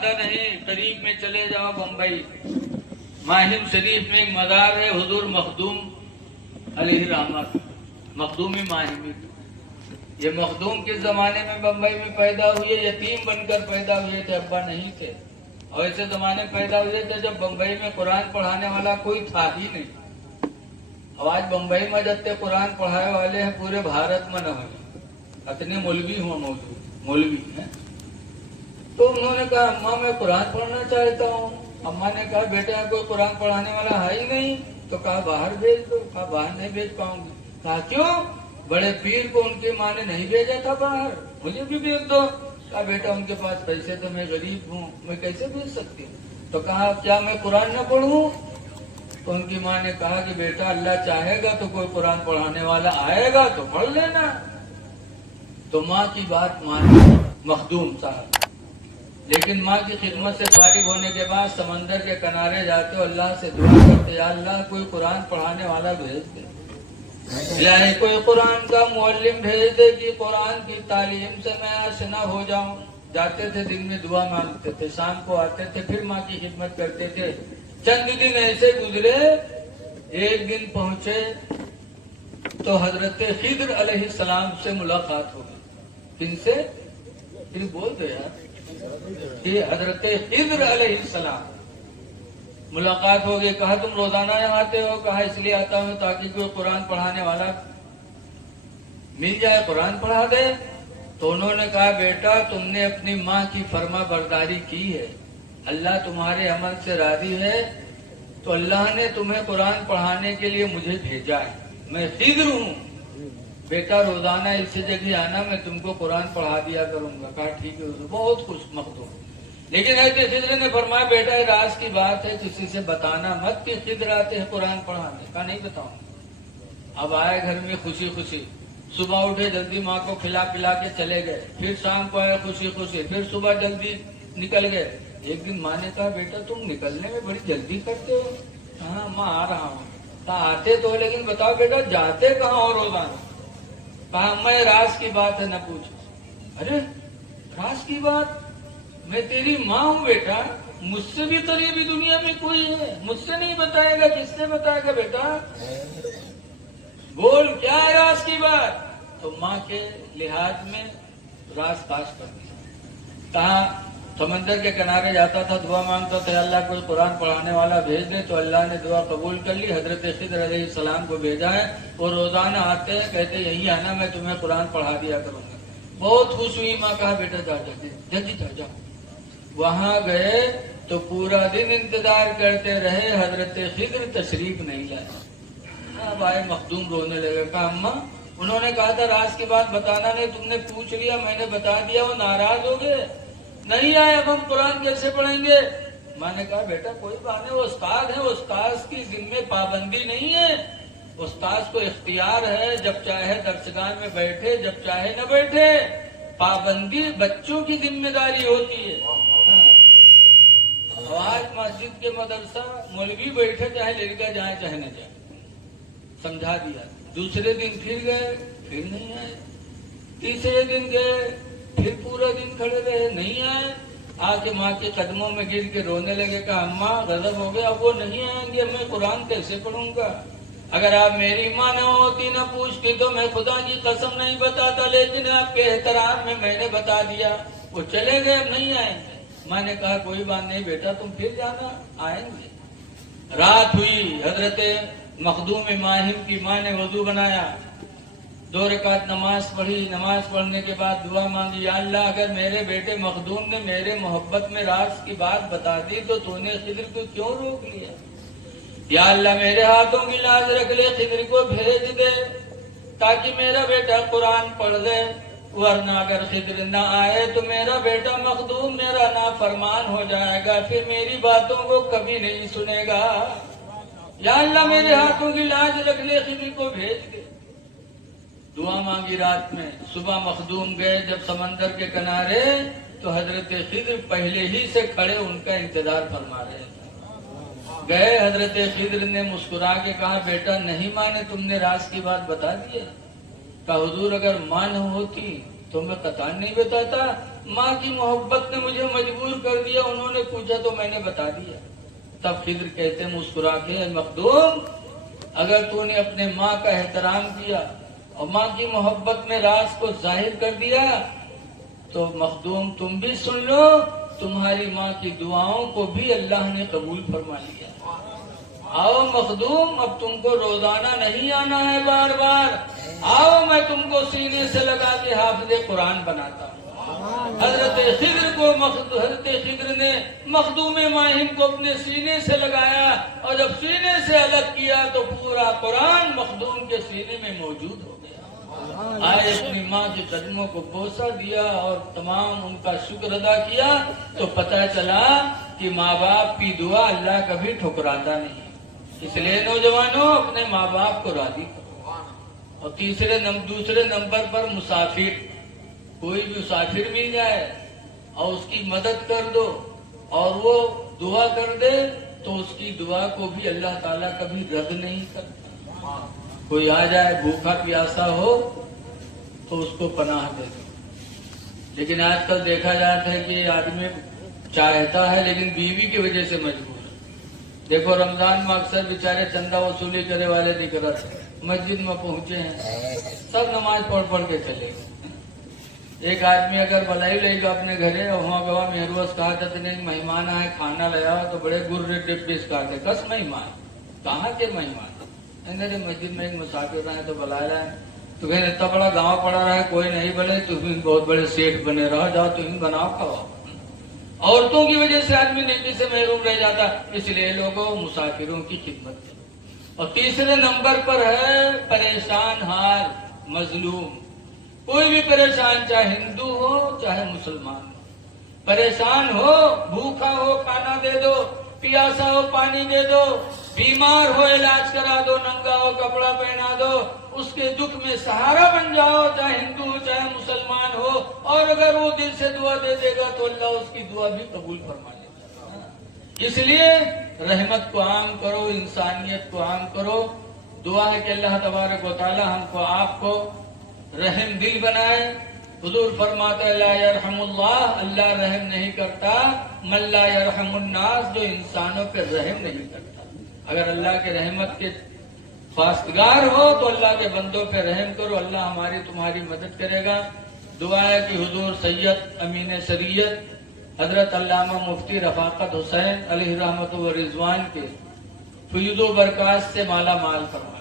زیادہ نہیں، قریب میں چلے جاؤ بمبئی، ماہم شریف میں ایک مزار ہے حضور مخدوم علیہ رحمت، مخدومی ماہمی۔ یہ مخدوم کس زمانے میں بمبئی میں پیدا ہوئے؟ یتیم بن کر پیدا ہوئے تھے، ابا نہیں تھے، اور ایسے زمانے پیدا ہوئے تھے جب بمبئی میں قرآن پڑھانے والا کوئی تھا ہی نہیں۔ آج بمبئی میں جتنے قرآن پڑھائے والے ہیں پورے بھارت میں نہ ہوئے، اتنے مولوی ہوں موجود، مولوی ہیں۔ تو انہوں نے کہا اماں میں قرآن پڑھنا چاہتا ہوں۔ اماں نے کہا بیٹا کوئی قرآن پڑھانے والا ہے ہی نہیں، تو کہا باہر بھیج دو۔ کہا باہر نہیں بھیج پاؤں گی۔ کہا کیوں؟ بڑے پیر کو ان کی ماں نے نہیں بھیجا تھا باہر، مجھے بھی بھیج دو۔ کہا بیٹا ان کے پاس پیسے تو میں غریب ہوں، میں کیسے بھیج سکتی ہوں؟ تو کہا کیا میں قرآن نہ پڑھوں؟ تو ان کی ماں نے کہا کہ بیٹا اللہ چاہے گا تو کوئی قرآن پڑھانے والا آئے گا تو پڑھ لینا۔ تو ماں کی بات مانی مخدوم صاحب، لیکن ماں کی خدمت سے فارغ ہونے کے بعد سمندر کے کنارے جاتے ہو اللہ سے دعا کرتے یا اللہ کوئی قرآن پڑھانے والا بھیج دے، الہی کوئی قرآن کا معلم بھیج دے کہ قرآن کی تعلیم سے میں آشنا ہو جاؤں۔ جاتے تھے دن میں دعا مانگتے تھے، شام کو آتے تھے پھر ماں کی خدمت کرتے تھے۔ چند دن ایسے گزرے، ایک دن پہنچے تو حضرت خضر علیہ السلام سے ملاقات ہو گئی۔ کن سے؟ پھر بول دو یار، کہ حضرت خضر علیہ السلام ملاقات ہو گئی۔ کہا تم روزانہ یہاں آتے ہو؟ کہا اس لیے آتا ہوں تاکہ کوئی قرآن پڑھانے والا مل جائے، قرآن پڑھا دے۔ تو انہوں نے کہا بیٹا تم نے اپنی ماں کی فرما برداری کی ہے، اللہ تمہارے عمل سے راضی ہے، تو اللہ نے تمہیں قرآن پڑھانے کے لیے مجھے بھیجا ہے، میں خضر ہوں، بیٹا روزانہ اسی جگہ آنا، میں تم کو قرآن پڑھا دیا کروں گا۔ کہا ٹھیک ہے حضور، بہت خوش مخدوم۔ لیکن حضرت خضر نے فرمایا بیٹا یہ راز کی بات ہے، کسی سے بتانا مت کہ خضر آتے ہیں قرآن پڑھانے۔ کہا نہیں بتاؤں۔ اب آئے گھر میں خوشی خوشی، صبح اٹھے جلدی ماں کو کھلا پلا کے چلے گئے، پھر شام کو آئے خوشی خوشی، پھر صبح جلدی نکل گئے۔ ایک دن ماں نے کہا بیٹا تم نکلنے میں بڑی جلدی کرتے ہو۔ ہاں ماں آ رہا ہوں۔ کہا آتے تو لیکن بتاؤ بیٹا جاتے کہاں ہو روزانہ؟ کہا میں راز کی بات ہے نہ پوچھ۔ ارے راز کی بات؟ میں تیری ماں ہوں بیٹا، مجھ سے بھی قریبی دنیا میں کوئی ہے، مجھ سے نہیں بتائے گا کس سے بتائے گا بیٹا؟ بول کیا ہے راز کی بات؟ تو ماں کے لحاظ میں راز پاش کر دیا۔ کہا سمندر کے کنارے جاتا تھا دعا مانگتا تھا اللہ کوئی قرآن پڑھانے والا بھیج دے، تو اللہ نے دعا قبول کر لی، حضرت خضر علیہ السلام کو بھیجا ہے، وہ روزانہ آتے ہیں کہتے یہی آنا میں تمہیں قرآن پڑھا دیا کروں گا۔ بہت خوش ہوئی ماں، کہا بیٹا جا جلدی جا۔ وہاں گئے تو پورا دن انتظار کرتے رہے، حضرت خضر تشریف نہیں لائے۔ اب آئے مخدوم رونے لگے۔ کہا اماں انہوں نے کہا تھا راز کی بات بتانا نہیں، تم نے پوچھ لیا میں نے بتا دیا، وہ ناراض ہو گئے، نہیں آئے، اب ہم قرآن کیسے پڑھیں گے؟ میں نے کہا بیٹا کوئی بات نہیں، وہ استاد ہے، استاد کی ذمہ پابندی نہیں ہے، استاد کو اختیار ہے، جب چاہے درسگاہ میں بیٹھے جب چاہے نہ بیٹھے، پابندی بچوں کی ذمہ داری ہوتی ہے۔ آج مسجد کے مدرسہ مولوی بیٹھے چاہے لڑکا جائے چاہے نہ جائے، سمجھا دیا۔ دوسرے دن پھر گئے پھر نہیں آئے، تیسرے دن گئے پھر پورا دن کھڑے رہے نہیں آئے۔ آ کے ماں کے قدموں میں گر کے رونے لگے۔ کہا اماں غضب ہو گیا، اب وہ نہیں آئیں گے، میں قرآن کیسے پڑھوں گا؟ اگر آپ میری ماں نہ ہوتی نہ پوچھتی تو میں خدا کی قسم نہیں بتاتا، لیکن آپ کے احترام میں نے بتا دیا، وہ چلے گئے اب نہیں آئیں گے۔ میں نے کہا کوئی بات نہیں بیٹا تم پھر جانا، آئیں گے۔ رات ہوئی، حضرت مخدوم ماہم کی ماں نے وضو بنایا، 2 رکعت نماز پڑھی، نماز پڑھنے کے بعد دعا مانگی یا اللہ اگر میرے بیٹے مخدوم نے میرے محبت میں راز کی بات بتا دی تو نے خضر کو کیوں روک لیا؟ یا اللہ میرے ہاتھوں کی لاج رکھ لے، خضر کو بھیج دے تاکہ میرا بیٹا قرآن پڑھ دے، ورنہ اگر خضر نہ آئے تو میرا بیٹا مخدوم میرا نافرمان ہو جائے گا، پھر میری باتوں کو کبھی نہیں سنے گا۔ یا اللہ میرے ہاتھوں کی لاج رکھ لے، خضر کو بھیج دے۔ دعا مانگی رات میں، صبح مخدوم گئے جب سمندر کے کنارے تو حضرت خضر پہلے ہی سے کھڑے ان کا انتظار فرما رہے تھے۔ گئے، حضرت خضر نے مسکرا کے کہا بیٹا نہیں مانے تم نے راز کی بات بتا دی ہے؟ کہا حضور اگر ماں نہ ہوتی تو میں قطعاً نہیں بتاتا، ماں کی محبت نے مجھے مجبور کر دیا، انہوں نے پوچھا تو میں نے بتا دیا۔ تب خضر کہتے مسکرا کے، اے مخدوم، اگر تو نے اپنے ماں کا احترام کیا اور ماں کی محبت میں راز کو ظاہر کر دیا تو مخدوم تم بھی سن لو، تمہاری ماں کی دعاؤں کو بھی اللہ نے قبول فرما لیا۔ آؤ مخدوم، اب تم کو روزانہ نہیں آنا ہے بار بار، آؤ میں تم کو سینے سے لگا کے حافظ قرآن بناتا ہوں۔ حضرت خضر نے مخدوم ماہم کو اپنے سینے سے لگایا، اور جب سینے سے الگ کیا تو پورا قرآن مخدوم کے سینے میں موجود ہو گیا۔ آئے اپنی ماں کے قدموں کو بوسہ دیا اور تمام ان کا شکر ادا کیا، تو پتہ چلا کہ ماں باپ کی دعا اللہ کبھی ٹھکراتا نہیں۔ اس لیے نوجوانوں اپنے ماں باپ کو راضی کرو۔ اور دوسرے نمبر پر مسافر، کوئی بھی مسافر مل جائے اور اس کی مدد کر دو اور وہ دعا کر دے تو اس کی دعا کو بھی اللہ تعالیٰ کبھی رد نہیں کرتا۔ کوئی آ جائے بھوکا پیاسا ہو تو اس کو پناہ دے دو۔ لیکن آج کل دیکھا جاتا ہے کہ آدمی چاہتا ہے لیکن بیوی کی وجہ سے مجبور ہے۔ دیکھو رمضان میں اکثر بیچارے چندہ وصولی کرنے والے دکھ رہے تھے، مسجد میں پہنچے ہیں، سب نماز پڑھ کے چلے گئے۔ ایک آدمی اگر بلائی لے گا اپنے گھرے اور وہاں گوا مہروز کہا تھا نہیں مہمان آئے کھانا لے آؤ تو بڑے گر ڈبیس کہا تھے کس مہمان کہاں کے مہمان، میرے مسجد میں ایک مسافر رہے تو بلا رہا ہے تو کہیں اتنا بڑا گاؤں پڑا رہا ہے کوئی نہیں بنے، تم بہت بڑے سیٹ بنے رہو، جاؤ تم بناؤ کھاؤ۔ عورتوں کی وجہ سے آدمی نیکی سے محروم رہ جاتا، اس لیے لوگوں مسافروں کی خدمت کرو۔ اور تیسرے نمبر پر ہے پریشان حال مظلوم۔ کوئی بھی پریشان، چاہے ہندو ہو چاہے مسلمان ہو، پریشان ہو، بھوکا ہو کھانا دے دو، پیاسا ہو پانی دے دو، بیمار ہو علاج کرا دو، ننگا ہو کپڑا پہنا دو، اس کے دکھ میں سہارا بن جاؤ، چاہے ہندو ہو چاہے مسلمان ہو، اور اگر وہ دل سے دعا دے دے گا تو اللہ اس کی دعا بھی قبول فرما لے گا۔ اس لیے رحمت کو عام کرو، انسانیت کو عام کرو۔ دعا ہے کہ اللہ تبارک و تعالی ہم کو آپ کو رحم دل بنائے۔ حضور فرماتا ہے لا یرحم اللہ رحم نہیں کرتا، من لا یرحم الناس، جو انسانوں پہ رحم نہیں کرتا۔ اگر اللہ کے رحمت کے خواستگار ہو تو اللہ کے بندوں پہ رحم کرو، اللہ ہماری تمہاری مدد کرے گا۔ دعا ہے کہ حضور سید امین شریعت حضرت علامہ مفتی رفاقت حسین علیہ رحمت و رضوان کے فیض و برکات سے مالا مال فرمائے۔